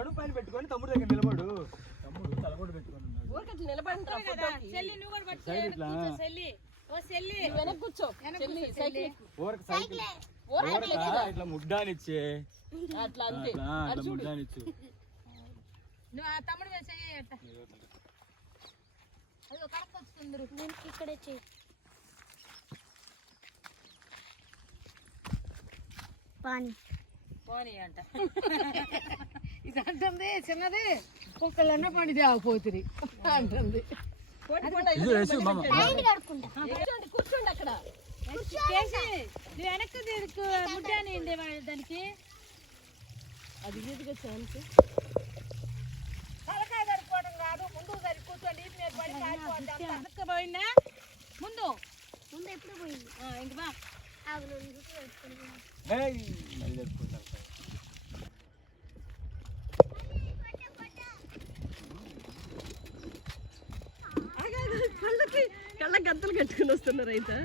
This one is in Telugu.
నడుము పైన పెట్టుకొని తమ్ముడు దగ్గర నిలబడు. తమ్ముడు తలబడి పెట్టుకొని ఉన్నాడు. ఊరికట్లా నిలబడి రా ఫోటోకి. చెల్లి నువ్వు కూడా పట్టుకో సైడ్ ఇట్లా చెల్లి. ఓ చెల్లి. నువ్వు వెనక్కి కూర్చో చెల్లి సైకిల్ ఎక్కు. ఊరకు సైకిల్. ఊరకట్లే ఊరక కదా. ఇట్లా ముడ్డానిచ్చే. అట్లా అంతే. అట్లా ముడ్డానిచ్చు. నువ్వు ఆ తమ్ముడు మీద చెయ్యి అట్ట అది ఒక కడక వస్తుందరు నేను ఇక్కడే చెయ్యి. పానీ. పోనీ అంట. చిన్నది ఒక్కళ్ళన్న పండి తేకపోతుంది అంటుంది. కూర్చోండి అక్కడ. వెనక్కి తిరుగు వాళ్ళ దానికి. అది ఈజీగా ఛాన్స్. తలకాయ సరిపోవడం కాదు ముందు సరి కూర్చోండి ఇది మీద పడి. వెనక్కి పోయిందా? ముందు. ముందు ఎప్పుడు పోయింది? ఆ, ఇంక బా. కట్టుకుని వస్తున్నారు అయితే.